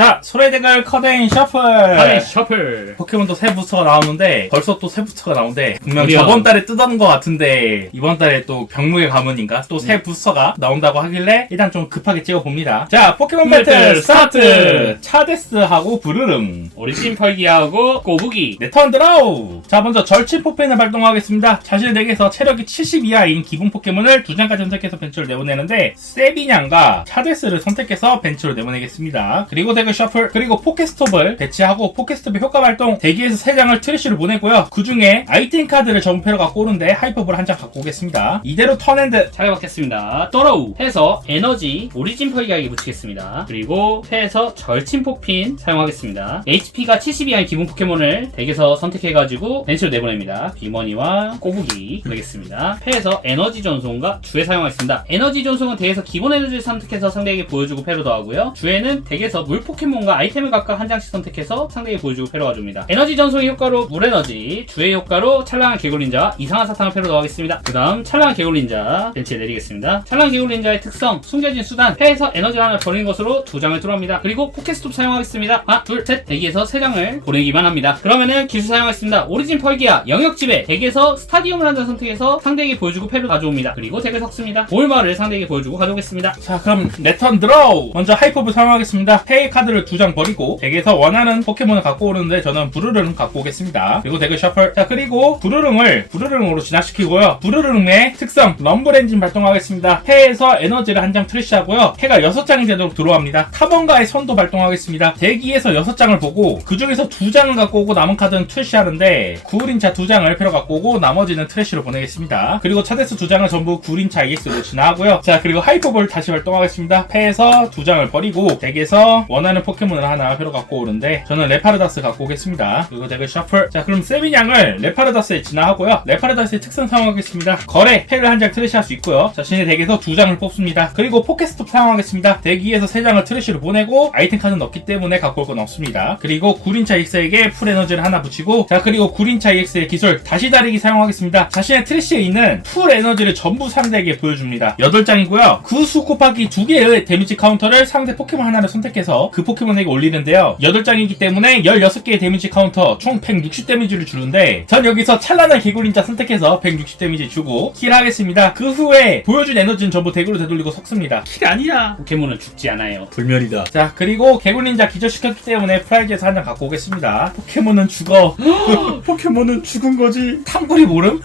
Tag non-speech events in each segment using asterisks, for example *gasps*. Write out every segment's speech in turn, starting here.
자, 소래대글 커데인 셔플. 카레 셔플. 포켓몬도 새 부스터가 나오는데 벌써 또 새 부스터가 나오는데 분명 우리가- 저번 달에 뜨던 것 같은데 이번 달에 또 병무의 가문인가 또 음. 새 부스터가 나온다고 하길래 일단 좀 급하게 찍어봅니다. 자, 포켓몬 배틀 배틀 스타트! 스타트! 차데스하고 부르릉. 오리진 펄기하고 꼬부기. 네, 턴 드로우! 자, 먼저 절친 포펜을 발동하겠습니다. 자신의 덱에서 체력이 70 이하인 기본 포켓몬을 두 장까지 선택해서 벤치로 내보내는데, 세비냥과 차데스를 선택해서 벤치로 내보내겠습니다. 그리고 덱을 셔플, 그리고 포켓스톱을 배치하고 포켓스톱의 효과 발동, 대기에서 3장을 트래쉬로 보내고요. 그 중에 아이템 카드를 정패로 갖고 오는데 하이퍼볼 한 장 갖고 오겠습니다. 이대로 턴핸드. 잘 받겠습니다. 또로우 해서 에너지 오리진 펄기하게 붙이겠습니다. 그리고 패에서 절친 폭핀 사용하겠습니다. HP가 70 이하의 기본 포켓몬을 덱에서 선택해가지고 벤치로 내보냅니다. 비머니와 꼬부기 보내겠습니다. 패에서 에너지 전송과 주에 사용하겠습니다. 에너지 전송은 덱에서 기본 에너지를 선택해서 상대에게 보여주고 패로 더하고요. 주에는 덱에서 물 포켓 몬과 아이템을 각각 한 장씩 선택해서 상대에게 보여주고 패로 가줍니다. 에너지 전송의 효과로 물 에너지, 주의 효과로 찰랑한 개굴린자와 이상한 사탕을 패로 더하겠습니다. 그 다음 찰랑한 개굴린자 벤치에 내리겠습니다. 찰랑한 개굴린자의 특성, 숨겨진 수단, 패에서 에너지를 하나 버리는 것으로 두 장을 뚫어합니다. 그리고 포켓스톱 사용하겠습니다. 하나, 둘, 셋, 대기에서 세 장을 보내기만 합니다. 그러면은 기술 사용하겠습니다. 오리진 펄기야, 영역 지배, 덱에서 스타디움을 한 장 선택해서 상대에게 보여주고 패를 가져옵니다. 그리고 덱을 섞습니다. 볼마를 상대에게 보여주고 가져오겠습니다. 자, 그럼 네턴 드로우! 먼저 하이퍼볼 사용하겠습니다. 페이 카 드를 두 장 버리고 덱에서 원하는 포켓몬을 갖고 오는데 저는 부르릉 갖고 오겠습니다. 그리고 덱을 셔플. 자, 그리고 부르릉을 부르릉으로 진화시키고요. 부르릉의 특성 럼블 엔진 발동하겠습니다. 패에서 에너지를 한 장 트래시하고요. 패가 6장이 되도록 들어옵니다. 타번가의 선도 발동하겠습니다. 대기에서 6장을 보고 그 중에서 두 장을 갖고 오고 남은 카드는 트래시하는데 구울인차 두 장을 패로 갖고 오고 나머지는 트래시로 보내겠습니다. 그리고 차데스 두 장은 전부 구린차 EX로 진화하고요. 자 그리고 하이퍼볼 다시 발동하겠습니다. 패에서 두 장을 버리고 덱에서 원하는 포켓몬을 하나 패로 갖고 오는데 저는 레파르다스 갖고 오겠습니다. 그리고 덱을 셔플. 자 그럼 세비냥을 레파르다스에 진화하고요. 레파르다스의 특성 사용하겠습니다. 거래 패를 한 장 트래시할 수 있고요. 자신의 덱에서 두 장을 뽑습니다. 그리고 포켓스톱 사용하겠습니다. 덱 위에서 세 장을 트래시로 보내고 아이템 카드는 없기 때문에 갖고 올 건 없습니다. 그리고 구린차 EX에게 풀 에너지를 하나 붙이고 자 그리고 구린차 EX의 기술 다시 다리기 사용하겠습니다. 자신의 트래시에 있는 풀 에너지를 전부 상대에게 보여줍니다. 8장이고요. 그 수 곱하기 2개의 데미지 카운터를 상대 포켓몬 하나를 선택해서 그 포켓몬에게 올리는데요. 8장이기 때문에 16개의 데미지 카운터 총 160 데미지를 주는데 전 여기서 찰나는 개구린자 선택해서 160 데미지 주고 킬 하겠습니다. 그 후에 보여준 에너지는 전부 덱으로 되돌리고 섞습니다. 킬 아니야. 포켓몬은 죽지 않아요. 불멸이다. 자 그리고 개굴린자 기절시켰기 때문에 프라이즈에서 한 장 갖고 오겠습니다 포켓몬은 죽어 *laughs* 포켓몬은 죽은 거지. 탐구리 모름?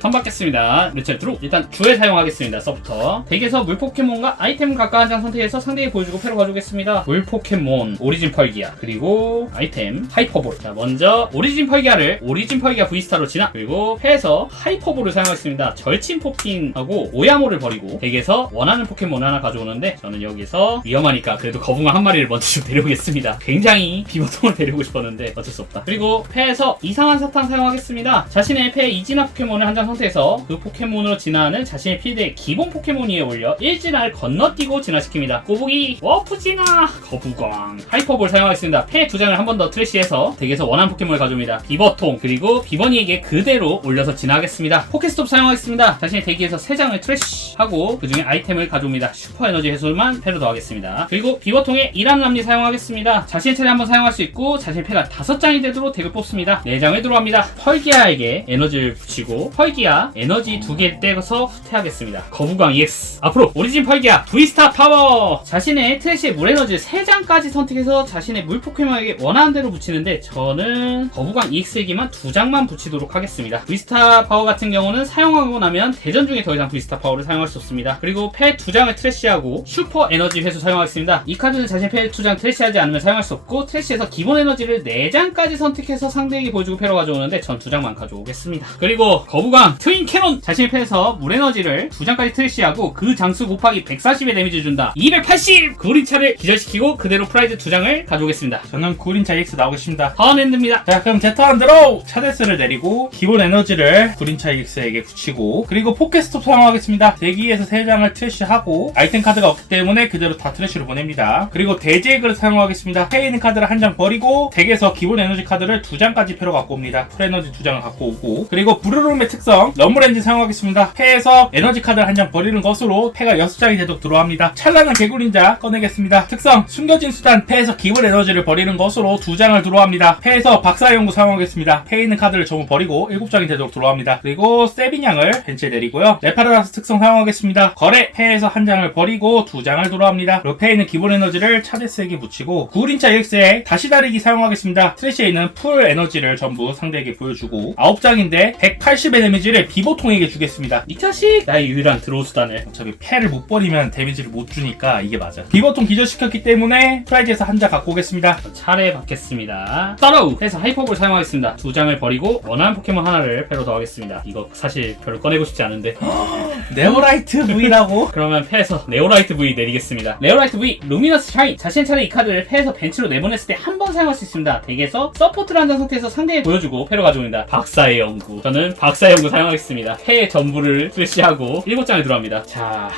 선 받겠습니다. 루첼 드로 일단 주에 사용하겠습니다. 서부터 덱에서 물 포켓몬과 아이템 각각 한 장 선택해서 상대에게 보여주고 패로 가져오겠습니다. 물 포켓몬 오리진 펄기아 그리고 아이템 하이퍼볼. 자 먼저 오리진 펄기아를 오리진 펄기아 V스타로 진화 그리고 패에서 하이퍼볼을 사용하겠습니다. 절친 포킹하고 오야모를 버리고 덱에서 원하는 포켓몬을 하나 가져오는데 저는 여기서 위험하니까 그래도 거북왕 한 마리를 먼저 좀 데려오겠습니다. 굉장히 비버통을 데리고 싶었는데 어쩔 수 없다. 그리고 패에서 이상한 사탕 사용하겠습니다. 자신의 패 이진화 포켓몬을 한 장 선택해서 그 포켓몬으로 진화하는 자신의 필드의 기본 포켓몬 위에 올려 1진화를 건너뛰고 진화시킵니다. 꼬부기, 워프 진화, 거북왕, 하이퍼볼 사용하겠습니다. 패 두 장을 한 번 더 트래시해서 덱에서 원하는 포켓몬을 가져옵니다. 비버통, 그리고 비버니에게 그대로 올려서 진화하겠습니다. 포켓스톱 사용하겠습니다. 자신의 덱에서 세 장을 트래시하고 그 중에 아이템을 가져옵니다. 슈퍼 에너지 해솔만 패로 더하겠습니다. 그리고 비버통에 이란 남리 사용하겠습니다. 자신의 차례 한번 사용할 수 있고 자신의 패가 다섯 장이 되도록 덱을 뽑습니다. 네 장을 들어갑니다. 펄기아에게 에너지를 붙이고 펄기아 에너지 두 개 떼서 후퇴하겠습니다. 거북왕 EX 앞으로 오리진 펄기아 V스타 파워 자신의 트래시의 물에 너지 세 장까지 선택해서 자신의 물 포켓몬에게 원하는 대로 붙이는데 저는 거북왕 EX에게만 두 장만 붙이도록 하겠습니다. V스타 파워 같은 경우는 사용하고 나면 대전 중에 더 이상 V스타 파워를 사용할 수 없습니다. 그리고 패두 장을 트래시하고 슈퍼 에너지 회수 사용하겠습니다. 이 카드는 자신의 패두장 트래시하지 않으면 사용할 수 없고 트래시에서 기본 에너지를 4장까지 선택해서 상대에게 보여주고 패로 가져오는데 전두 장만 가져오겠습니다. 그리고 거북왕 트윈 캐논 자신의 패에서 물 에너지를 두 장까지 트래시하고 그 장수 곱하기 140의 데미지 준다. 280! 구린차를 기 절시키고 그대로 프라이즈 두 장을 가져오겠습니다. 저는 구린차 EX 나오겠습니다. 턴엔드입니다. 자 그럼 제터한 드로우 차데스를 내리고 기본 에너지를 구린차 EX에게 붙이고 그리고 포켓스톱 사용하겠습니다. 대기에서 3장을 트래시하고 아이템 카드가 없기 때문에 그대로 다 트래시로 보냅니다. 그리고 대제액을 사용하겠습니다. 페이는 카드를 한 장 버리고 덱에서 기본 에너지 카드를 두 장까지 패로 갖고 옵니다. 풀 에너지 두 장을 갖고 오고. 그리고 브루룸의 특성 럼블 엔진 사용하겠습니다. 패에서 에너지 카드를 한 장 버리는 것으로 패가 6장이 되도록 들어옵니다. 찰나는 개구린자 꺼내겠습니다 특성 숨겨진 수단 패에서 기본 에너지를 버리는 것으로 두 장을 들어옵니다. 패에서 박사의 연구 사용하겠습니다. 패에 있는 카드를 전부 버리고 7장이 되도록 들어옵니다. 그리고 세빈양을 벤치에 내리고요. 레파르다스 특성 사용하겠습니다. 거래 패에서 한 장을 버리고 두 장을 들어옵니다. 그리고 패에 있는 기본 에너지를 차데스에게 붙이고 구린차 EX에 다시 다르기 사용하겠습니다. 트래시에 있는 풀 에너지를 전부 상대에게 보여주고 9장인데 180의 데미지를 비보통에게 주겠습니다. 이 자식! 나의 유일한 드로우 수단을. 어차피 패를 못 버리면 데미지를 못 주니까 이게 맞아. 비버통 기절시 켰기 때문에 프라이즈에서 한 장 갖고 오겠습니다. 차례 받겠습니다. 따라우! 해서 하이퍼볼 사용하겠습니다. 두 장을 버리고 원하는 포켓몬 하나를 패로 더하겠습니다. 이거 사실 별로 꺼내고 싶지 않은데. *gasps* 네오라이트 V라고? *laughs* 그러면 패에서 네오라이트 V 내리겠습니다. 네오라이트 V 루미너스 샤인 자신 차례 이 카드를 패에서 벤치로 내보냈을 때 한 번 사용할 수 있습니다. 덱에서 서포트를 한 장 상태에서 상대에 보여주고 패로 가져옵니다. 박사의 연구. 저는 박사의 연구 사용하겠습니다. 패의 전부를 트래시하고 7장을 들어갑니다. 자.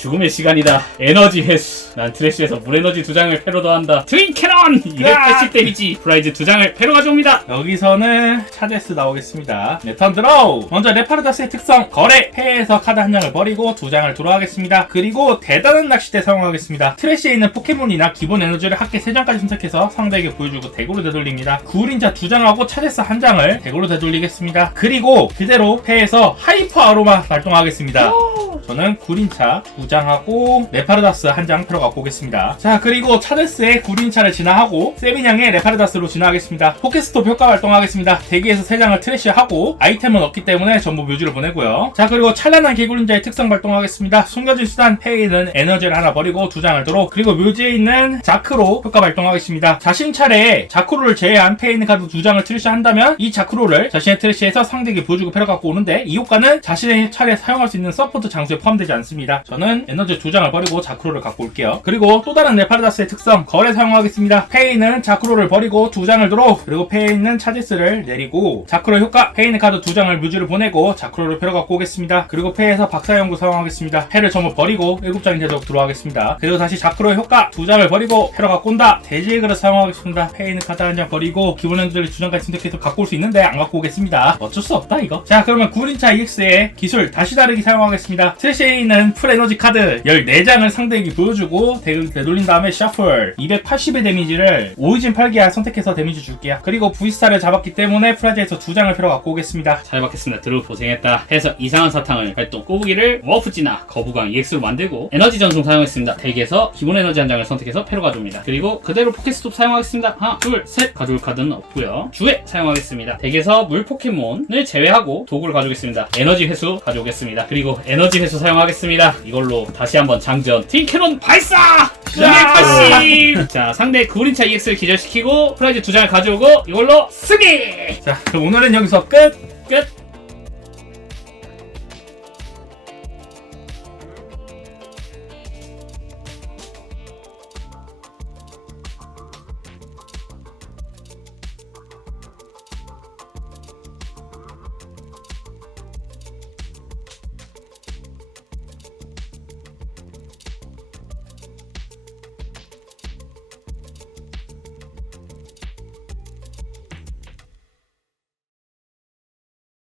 죽음의 시간이다. 에너지 회수. 난 트래시에서 물 에너지 두 장을 패로 더한다. 트윈 캐논! 280 데미지. 프라이즈 두 장을 패로 가져옵니다. 여기서는 차데스 나오겠습니다. 네, 턴 드로우! 먼저 레파르다스의 특성, 거래! 패에서 카드 한 장을 버리고 두 장을 들어가겠습니다. 그리고 대단한 낚싯대 사용하겠습니다. 트래시에 있는 포켓몬이나 기본 에너지를 합계 3장까지 선택해서 상대에게 보여주고 대구로 되돌립니다. 구린자 두 장하고 차데스 한 장을 대구로 되돌리겠습니다. 그리고 그대로 패에서 하이퍼 아로마 발동하겠습니다. 저는 구린차 장 하고 레파르다스 한장 들어 갖고 오겠습니다. 자 그리고 차데스의 구린차를 진화하고 세빈양의 레파르다스로 진화하겠습니다. 포켓스톱 효과 발동하겠습니다. 대기에서 세 장을 트래쉬하고 아이템은 없기 때문에 전부 묘지로 보내고요. 자 그리고 찬란한 개구린자의 특성 발동하겠습니다. 숨겨진 수단 페이는 에너지를 하나 버리고 두 장을 들어 그리고 묘지에 있는 자크로 효과 발동하겠습니다. 자신 차례에 자크로를 제외한 페이는 카드 두 장을 트래쉬한다면 이 자크로를 자신의 트래쉬에서 상대에게 보여주고 패러 갖고 오는데 이 효과는 자신의 차례에 사용할 수 있는 서포트 장소에 포함되지 않습니다. 저는 에너지 두 장을 버리고 자크로를 갖고 올게요. 그리고 또 다른 네파르다스의 특성 거래 사용하겠습니다. 페이는 자크로를 버리고 두 장을 들어 그리고 페이는 차지스를 내리고 자크로 효과 페이는 카드 두 장을 뮤즈를 보내고 자크로를 패러 갖고 오겠습니다. 그리고 페이에서 박사연구 사용하겠습니다. 패를 전부 버리고 7장이 되도록 들어가겠습니다. 그리고 다시 자크로 효과 두 장을 버리고 패러 갖고 온다. 돼지의 그릇 사용하겠습니다. 페이는 카드 한 장 버리고 기본 엔드를 두 장까지 선택해서 갖고 올 수 있는데 안 갖고 오겠습니다. 어쩔 수 없다 이거. 자 그러면 구린차 EX의 기술 다시 다르기 사용하겠습니다. 트래시에 있는 풀 에너지 카드 14장을 상대에게 보여주고 덱을 되돌린 다음에 셔플 280의 데미지를 오이진 8기야 선택해서 데미지 줄게요. 그리고 V스타를 잡았기 때문에 프라지에서 두 장을 패러 갖고 오겠습니다. 잘 받겠습니다. 드루 고생했다. 해서 이상한 사탕을 발동 꼬부기를 워프지나 거부강 EX로 만들고 에너지 전송 사용했습니다. 덱에서 기본 에너지 한 장을 선택해서 패로 가져옵니다. 그리고 그대로 포켓스톱 사용하겠습니다. 하나, 둘, 셋 가져올 카드는 없고요. 주에 사용하겠습니다. 덱에서 물 포켓몬을 제외하고 도구를 가져오겠습니다. 에너지 회수 가져오겠습니다. 그리고 에너지 회수 사용하겠습니다. 이걸로 다시 한번 장전 틴캐논 발사! 280! 자, 상대 구린차 EX를 기절시키고 프라이즈 두 장을 가져오고 이걸로 승리! 자 그럼 오늘은 여기서 끝! 끝!